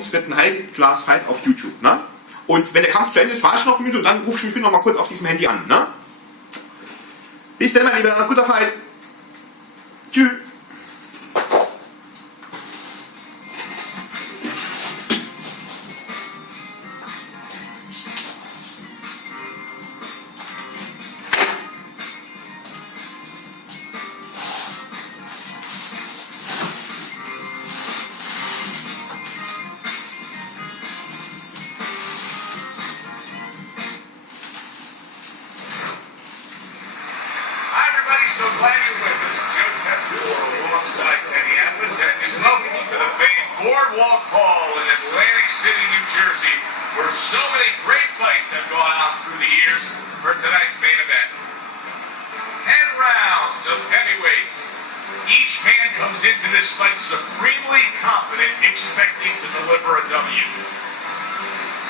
Es wird ein Halbglas-Fight auf YouTube, ne? Und wenn der Kampf zu Ende ist, warte ich noch eine Minute und dann rufe ich mich noch mal kurz auf diesem Handy an, ne? Bis dann, mein Lieber. Guter Fight. Tschüss. So glad you're with us. Joe Tessitore alongside Teddy Atlas, and welcome you to the famed Boardwalk Hall in Atlantic City, New Jersey, where so many great fights have gone on through the years for tonight's main event. 10 rounds of heavyweights. Each man comes into this fight supremely confident, expecting to deliver a W.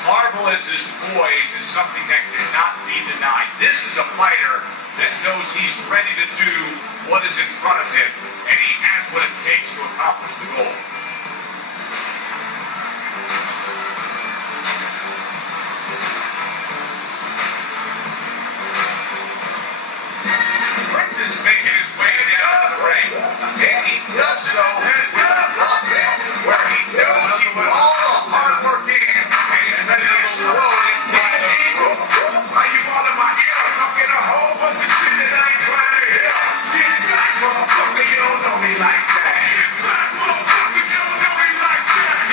Marvelous's poise is something that cannot be denied. This is a fighter that knows he's ready to do what is in front of him, and he has what it takes to accomplish the goal. Prince is making his way down the ring, and he does so with a confidence where he knows he put all the hard work in, and he's ready to explode inside the room. Are you all in my ear? I'm talking a whole bunch of shit that I ain't trying to hear. Get back, motherfucker, you don't know me like that. Get back, motherfucker, you don't know me like that.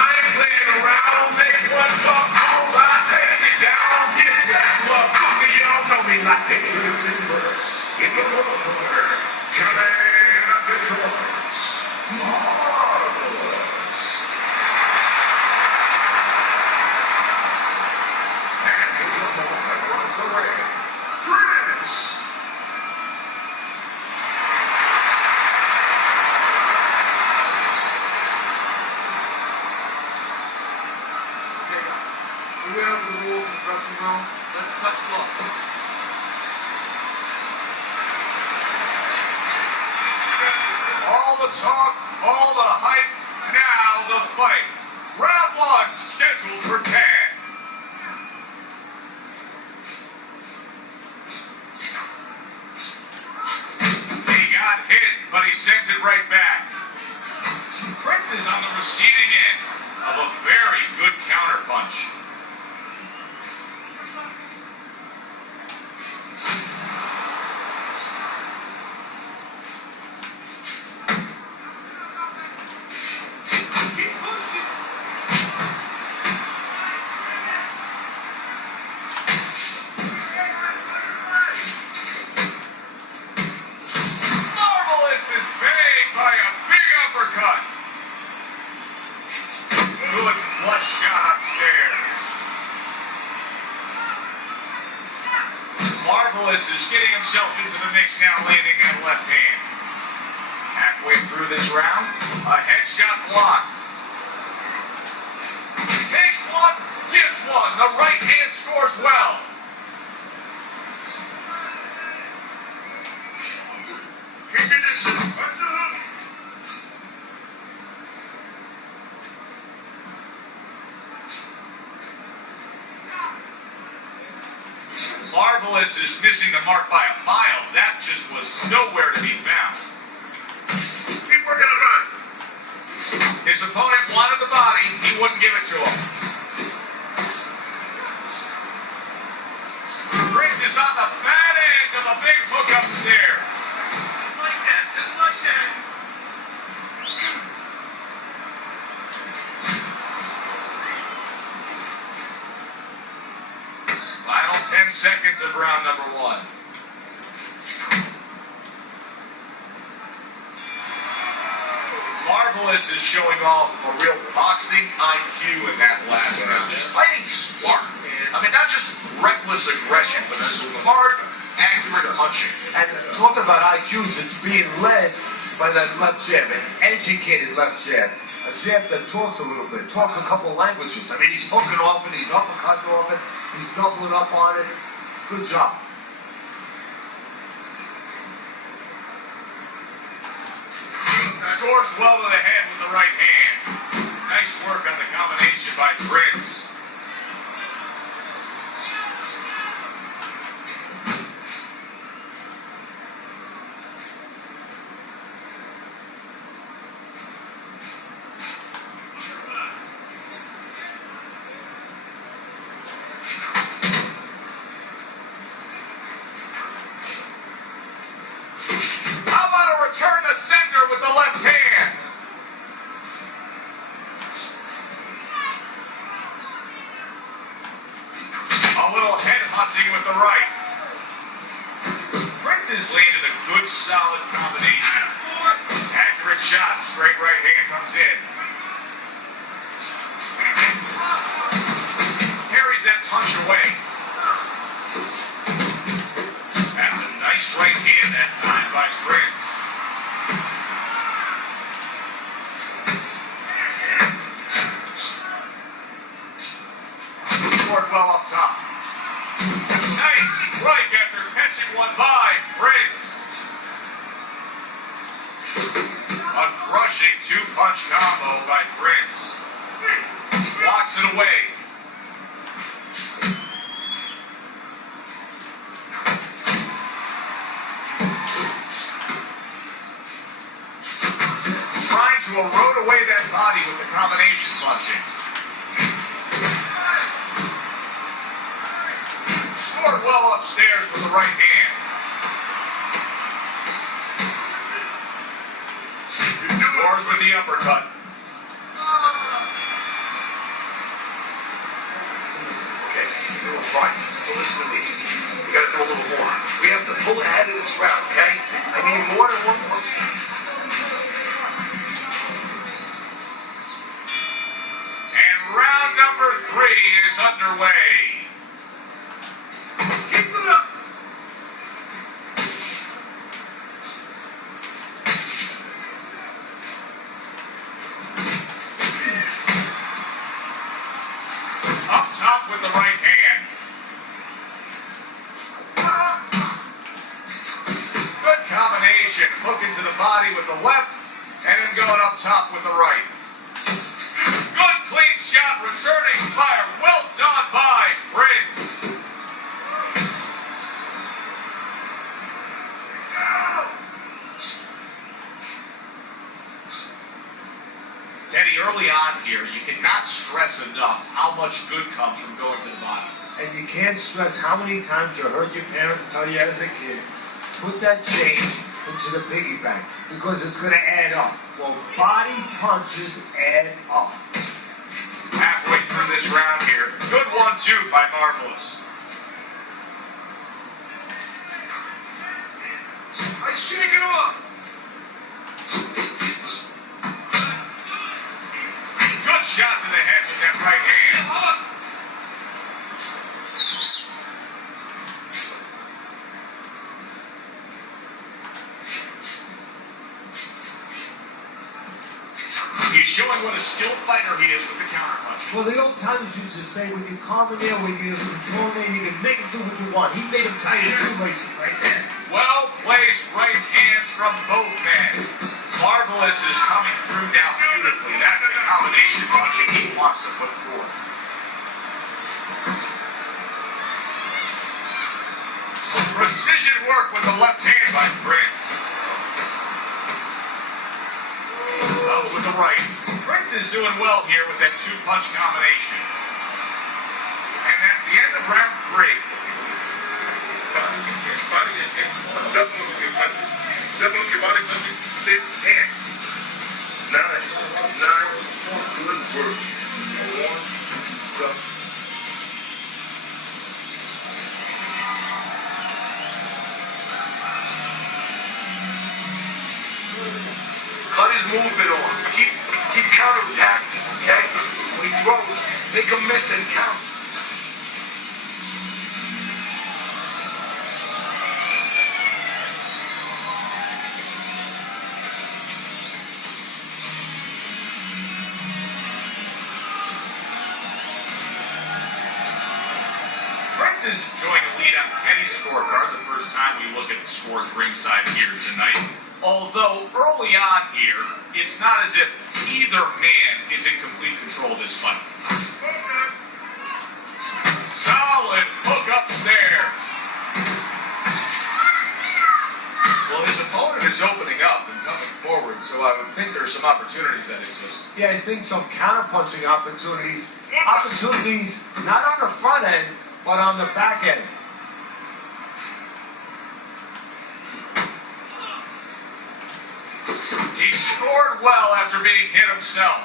I ain't playing around. Make one fuck move, I'll take it down. Get back, motherfucker, you don't know me like that. Introducing first. Get the word. Command of the drums. Marvelous. And here's the ball that runs the ring. Prince. Okay, guys. We went over the rules in the dressing room. Let's touch gloves. All the talk, all the hype, now the fight. Round one, scheduled for 10. He got hit, but he sends it right back. Prince is on the receiving end of a very good counterpunch. Marvelous is paid by a big uppercut. Good flush shot upstairs. Marvelous is getting himself into the mix now, landing that left hand. Halfway through this round, a headshot blocked. Takes one, gives one. The right hand scores well. Marvelous is missing the mark by a mile. That just was nowhere to be found. Keep working on it. His opponent wanted the body. He wouldn't give it to him. Prince is on the bad end of a big hook upstairs. Just like that. Just like that. Final 10 seconds of round number one. Marvelous is showing off a real boxing IQ in that last round. Just fighting smart. I mean, not just reckless aggression, but smart, accurate punching. And talking about IQs, it's being led by that left jab, an educated left jab. A jab that talks a little bit, talks a couple languages. I mean, he's hooking off it, he's uppercutting off it, he's doubling up on it. Good job. Scores well to the head with the right hand. punting with the right. Prince has landed a good, solid combination. Accurate shot, straight right hand comes in. Carries that punch away. That's a nice right hand that time by Prince. Scored well up top. Nice strike after catching one by Prince. A crushing two-punch combo by Prince. Blocks it away. Trying to erode away that body with the combination punching. Scored well upstairs with the right hand. Scores with the uppercut. Okay, you're doing fine. But listen to me. We gotta do a little more. We have to pull ahead of this round, okay? I need more than one punch. And round number 3 is underway. Keep it up. Up top with the right hand. Good combination. Hook into the body with the left, and then going up top with the right. Good clean shot, returning fire. Well done by Prince. Teddy, early on here, you cannot stress enough how much good comes from going to the body. And you can't stress how many times you heard your parents tell you as a kid, put that change into the piggy bank because it's going to add up. Well, body punches add up. Halfway through this round here. Good 1-2 by Marvelous. I shake it off. Good shot to the head with that right hand. He's showing what a skilled fighter he is with the counterpunching. Well, the old timers used to say when you calm in there, when you control there, you can make him do what you want. He made him tie his shoelaces right there. Well placed right hands from both men. Marvelous is coming through now beautifully. That's the combination punching he wants to put forth. Precision work with the left hand by Prince. Up with the right. Prince is doing well here with that two-punch combination. And that's the end of round 3. Cut his movement off. Keep counterattacking, okay? When he throws, make him miss and count. Prince is enjoying a lead on Teddy's scorecard the first time we look at the scores ringside here tonight. Although early on here, it's not as if either man is in complete control of this fight. Solid hook upstairs. Well, his opponent is opening up and coming forward, so I would think there are some opportunities that exist. Yeah, I think some counterpunching opportunities. Opportunities not on the front end, but on the back end. He scored well after being hit himself.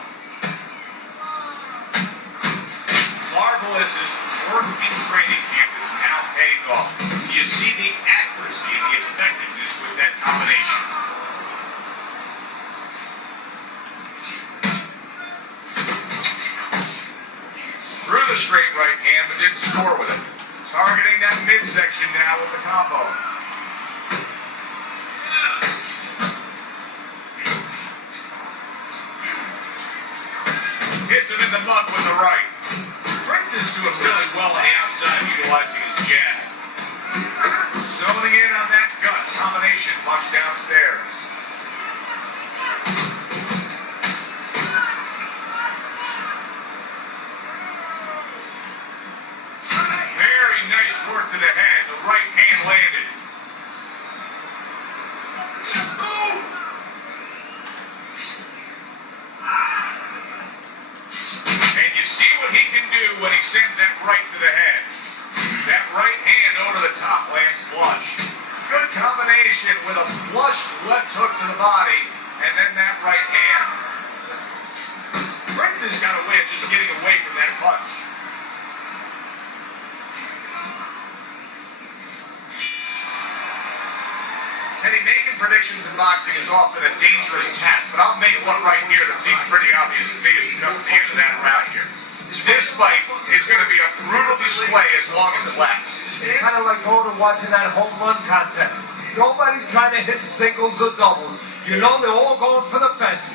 Marvelous is work in training camp is now paying off. You see the accuracy and the effectiveness with that combination. Threw the straight right hand, but didn't score with it. Targeting that midsection now with the combo. Hits him in the mug with the right. Prince is doing really well on the outside, utilizing his jab. Zoning in on that gut combination punch downstairs. Very nice work to the head. The right hand landed. And you see what he can do when he sends that right to the head. That right hand over the top lands flush. Good combination with a flush left hook to the body, and then that right hand. Prince has got a way of just getting away from that punch. Kenny, making predictions in boxing is often a dangerous task, but I'll make one right here that seems pretty obvious to me as we come to the end of that round here. This fight is going to be a brutal display as long as it lasts. It's kind of like going and watching that home run contest. Nobody's trying to hit singles or doubles. You know they're all going for the fences.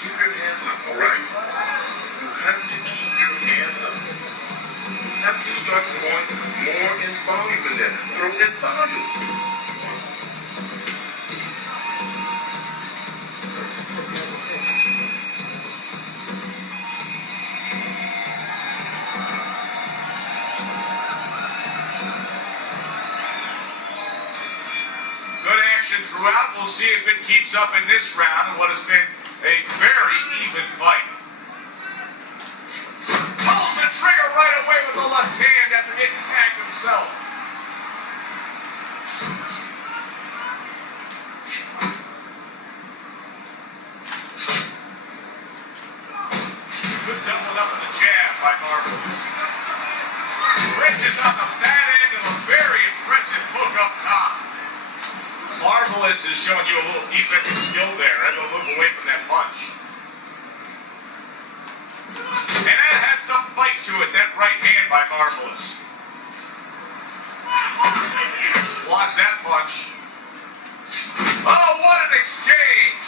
Keep your hands up, all right? You have to keep your hands up. You have to start going more in volume than that. Throw in volume. Good action throughout. We'll see if it keeps up in this round in what has been a very even fight. Pulls the trigger right away with the left hand after getting tagged himself. Good doubling up with the jab by Marvel. Prince is on the bad end of a very impressive hook up top. Marvelous is showing you a little defensive skill there. Able to move away from that punch. And that had some bite to it, that right hand by Marvelous. Blocks that punch. Oh, what an exchange!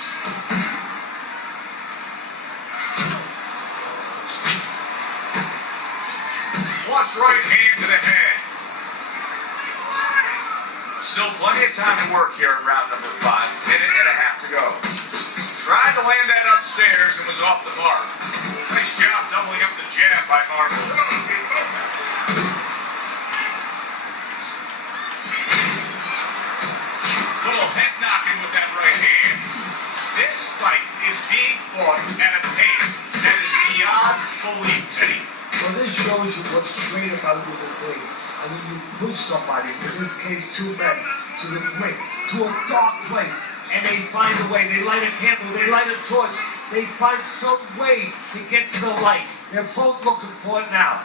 Flush right hand to the head. Still plenty of time to work here in round number 5. Minute and a half to go. Tried to land that upstairs and was off the mark. Nice job doubling up the jab by Marvel. Little head knocking with that right hand. This fight is being fought at a pace that is beyond belief, Teddy. Well, this shows you what's great about human beings. I mean, you push somebody, in this case 2 men, to the brink, to a dark place, and they find a way. They light a candle, they light a torch. They find some way to get to the light. They're both looking for it now.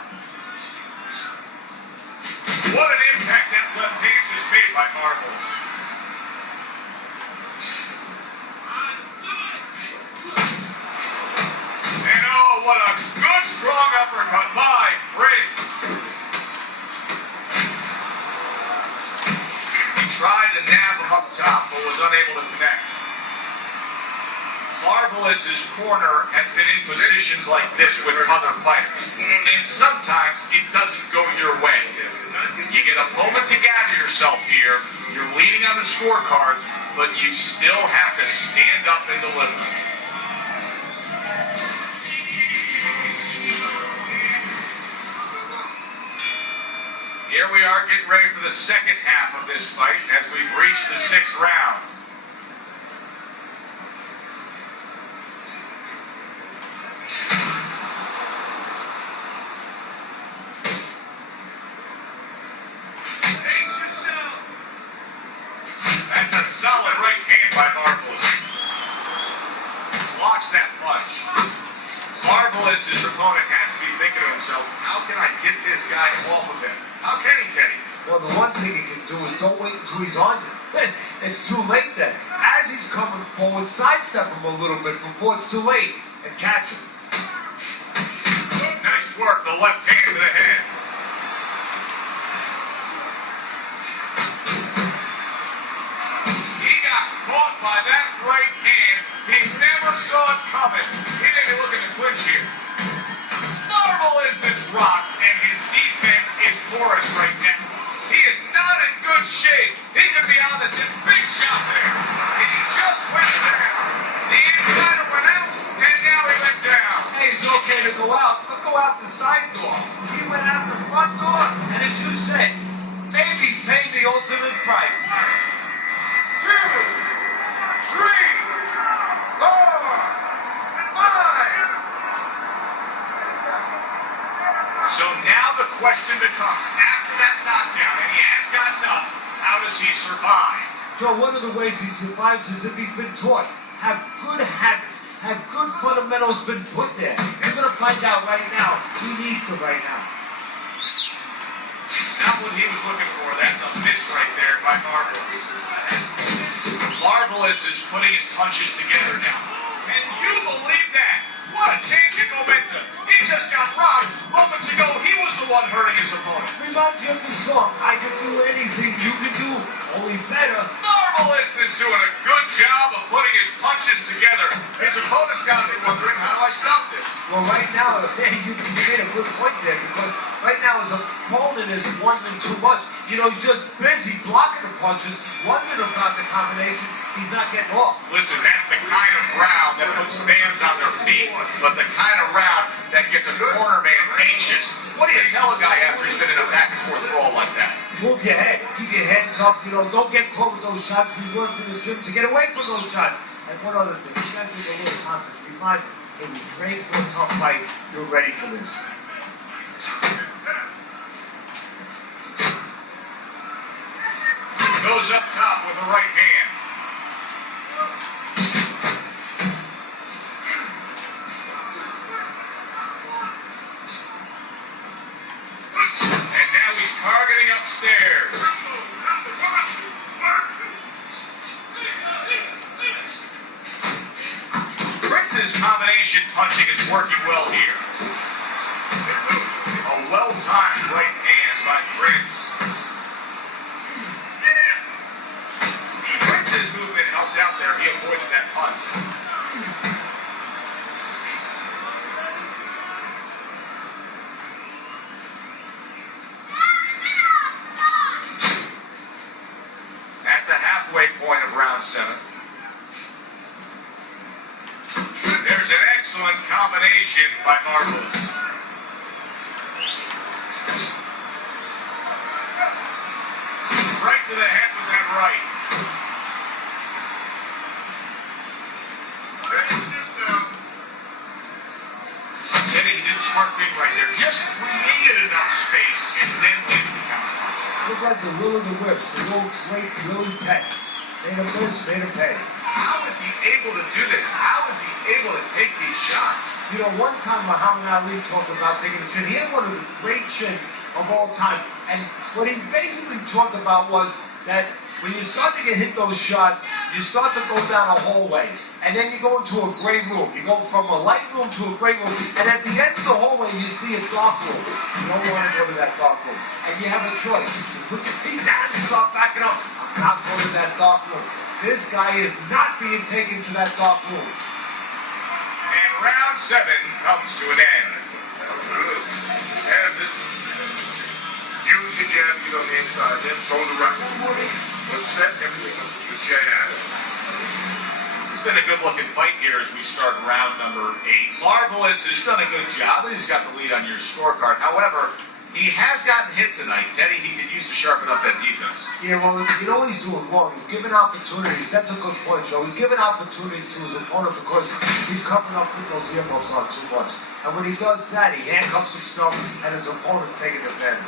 What an impact that left hand just made by Marvelous. And oh, what a good strong uppercut by Prince. He tried to nab him up top, but was unable to connect. Marvelous's corner has been in positions like this with other fighters. And sometimes it doesn't go your way. You get a moment to gather yourself here. You're leaning on the scorecards, but you still have to stand up and deliver. Here we are getting ready for the second half of this fight as we've reached the 6th round. That's a a solid right hand by Marvelous. Blocks that punch. Marvelous, his opponent, has to be thinking to himself, how can I get this guy off of him? How can he, Teddy? Well, the one thing he can do is don't wait until he's on you. It's too late then. As he's coming forward, sidestep him a little bit before it's too late and catch him. Nice work, the left hand to the head. He got caught by that right hand. He never saw it coming. He didn't look at the clinch here. Marvelous is rocked, and his defense is porous right now. He is not in good shape. He could be on the big shot there. And he just went down. The insider went out, and now he went down. Hey, it's okay to go out, but go out the side door. He went out the front door, and as you said, maybe paid the ultimate price. 2, 3, 4, 5. So now the question becomes, after that knockdown, and he has gotten up, how does he survive? Joe, one of the ways he survives is if he's been taught. Have good habits. Have good fundamentals been put there. You're going to find out right now. He needs them right now. Not what he was looking for. That's a miss right there by Marvelous. Marvelous is putting his punches together now. Can you believe that? What a change in momentum. He just got robbed. Moments ago, he was the one hurting his opponent. Reminds me of the song, I Can Do Anything You Can Do, only better. Marvelous is doing a good job of putting his punches together. His opponent's got to be wondering, how do I stop this? Well, right now, you made a good point there, because right now his opponent is wondering too much. You know, he's just busy blocking the punches, wondering about the combinations. He's not getting off. Listen, that's the kind of round that puts fans on their feet, but the kind of round that gets a corner man anxious. What do you tell a guy after he's been in a back and forth brawl like that? Move your head. Keep your hands up. You know, don't get caught with those shots. We worked in the gym to get away from those shots. And one other thing, you guys need a little confidence. Remind me, when you train for a tough fight, you're ready for this. Goes up top with the right hand. And now he's targeting upstairs. Prince's combination punching is working well here. A well-timed right hand by Prince. Prince's movement helped out there. He avoided that punch. At the halfway point of round 7. There's an excellent combination by Marvelous. Right to the head with that right. Teddy did a smart thing right there. Just created enough space and then did the counter punch. Look like the will of the whips, the old great Willie Peck. Made a miss, made a pay. How is he able to do this? How is he able to take these shots? You know, one time Muhammad Ali talked about taking a chin. He had one of the great chins of all time. And what he basically talked about was that when you start to get hit those shots, you start to go down a hallway. And then you go into a gray room. You go from a light room to a gray room. And at the end of the hallway, you see a dark room. You don't want to go to that dark room. And you have a choice. You put your feet down, you start backing up. I'm not going to that dark room. This guy is not being taken to that dark room. And round 7 comes to an end. Good. Have this. Use your jab, get on the inside, then throw the right. But set everything up with your jab. It's been a good-looking fight here as we start round number 8. Marvelous has done a good job. He's got the lead on your scorecard. However, he has gotten hit tonight. Teddy, he could use to sharpen up that defense. Yeah, well, you know what he's doing wrong? He's giving opportunities. That's a good point, Joe. He's giving opportunities to his opponent because he's covering up with those earmuffs on too much. And when he does that, he handcuffs himself and his opponent's taking advantage.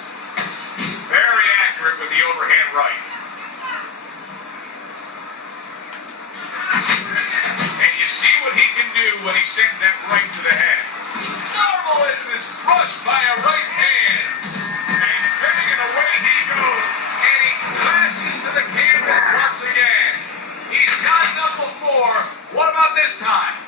Very accurate with the overhand right. he sends that right to the head. Marvelous is crushed by a right hand. And banging away he goes. And he crashes to the canvas once again. He's got enough before. What about this time?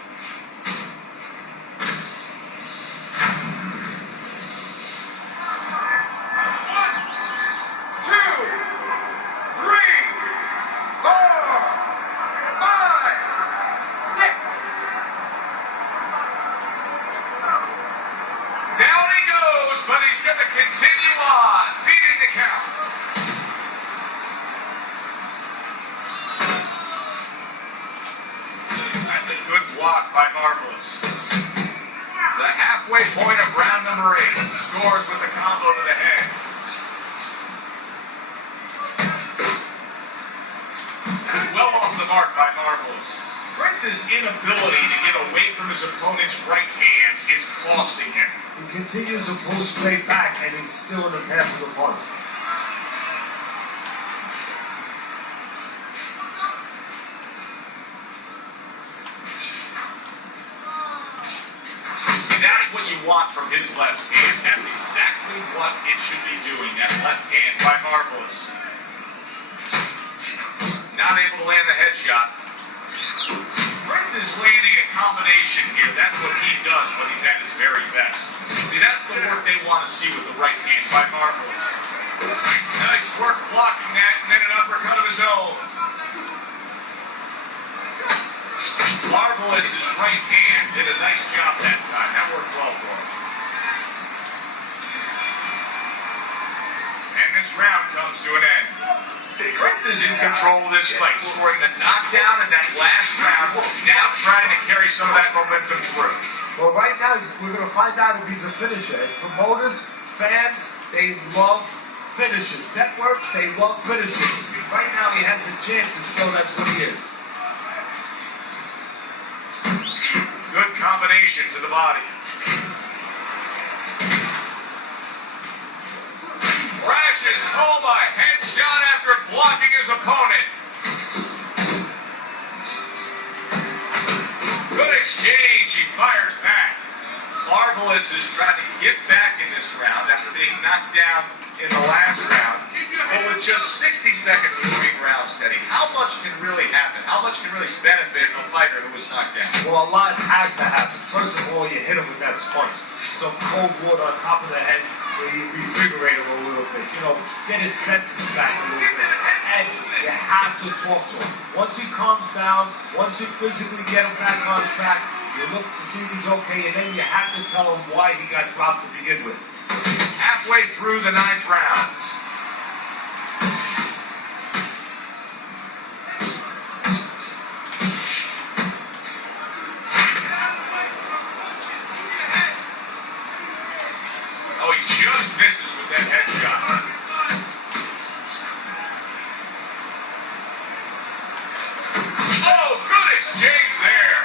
Down he goes, but he's going to continue on, beating the count. That's a good block by Marvelous. The halfway point of round number 8. Scores with the combo to the head. Well off the mark by Marvelous. Prince's inability to get away from his opponent's right hands is costing him. He continues to pull straight back, and he's still in the path of the punch. See, that's what you want from his left hand. That's exactly what it should be doing. That left hand by Marvelous. Not able to land the headshot. Prince is landing a combination here. That's what he does when he's at his very best. See, that's the work they want to see with the right hand by Marvelous. Nice work blocking that, and then an uppercut of his own. Marvelous's right hand did a nice job that time. That worked well for him. And this round comes to an end. Prince is in control of this fight, scoring the knockdown in that last round, now trying to carry some of that momentum through. Well, right now, we're going to find out if he's a finisher. And promoters, fans, they love finishes. Networks, they love finishes. Right now, he has a chance to show that's what he is. Good combination to the body. Crashes home a headshot after blocking his opponent. Good exchange. He fires back. Marvelous is trying to get back in this round after being knocked down in the last round. But with just 60 seconds between rounds, Teddy, how much can really happen? How much can really benefit a fighter who was knocked down? Well, a lot has to happen. First of all, you hit him with that sponge. Some cold water on top of the head where you revigorate him a little bit. You know, get his senses back a little bit. And you have to talk to him. Once he calms down, once you physically get him back on track, you look to see if he's okay, and then you have to tell him why he got dropped to begin with. Halfway through the 9th round. Oh, he just misses with that headshot. Oh, good exchange there.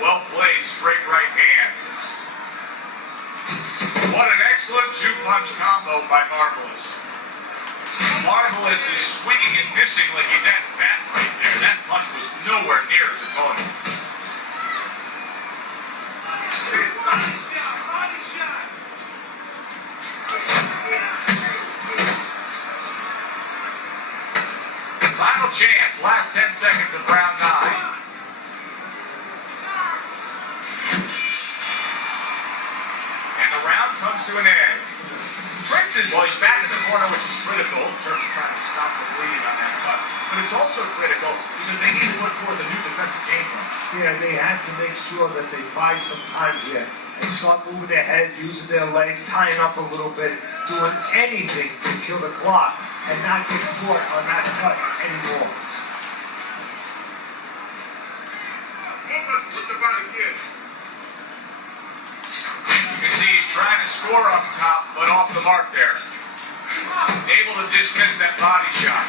Well played, straight right hand. What an excellent two-punch combo by Marvelous. Marvelous is swinging and missing like he's at bat right there. That punch was nowhere near his opponent. Final chance, last 10 seconds of round 9. And the round comes to an end. Prince is, well, he's back in the corner, which is critical in terms of trying to stop the bleeding on that cut. But it's also critical because they need to put forth a new defensive game plan. Yeah, they had to make sure that they buy some time here and start moving their head, using their legs, tying up a little bit, doing anything to kill the clock and not get caught on that cut anymore. Movement with the body kick. You can see he's trying to score up top, but off the mark there. Able to dismiss that body shot.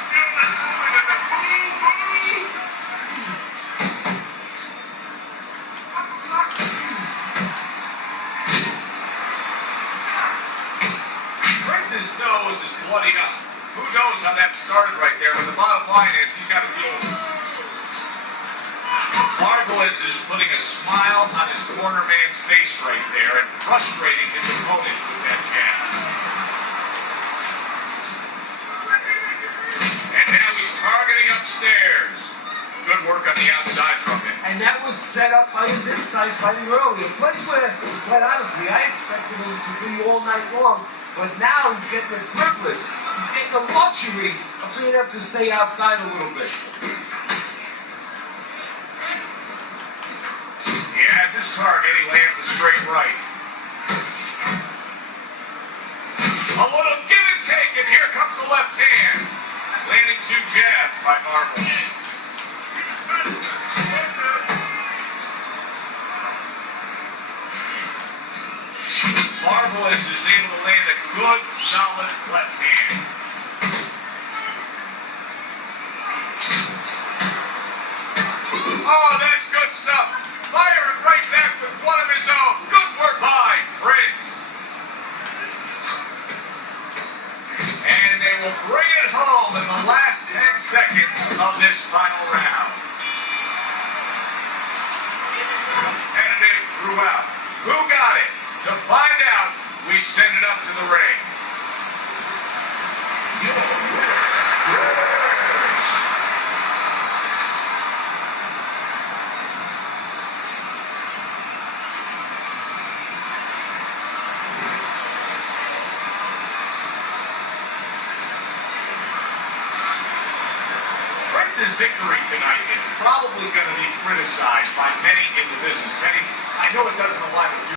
Prince's nose is bloodied up. Who knows knows how that started right there, but the bottom line is he's got to deal with it. Marvelous is putting a smile on his corner man's face right there and frustrating his opponent with that jab. And now he's targeting upstairs. Good work on the outside from him. And that was set up by his inside fighting earlier. A place where, quite honestly, I expected him to be all night long, but now he's getting the privilege. He's getting the luxury of being able to stay outside a little bit. He has his target. He lands a straight right. A little give and take, and here comes the left hand. Landing 2 jabs by Marvel. Marvelous is able to land a good, solid left hand. Oh, that's good stuff. Firing right back with one of his own. Good work by Prince. And they will bring it home in the last 10 seconds of this final round. Competitive throughout. Who got it? To find out, we send it up to the ring. Prince's victory tonight is probably going to be criticized by many in the business. Teddy, I know it doesn't align with you.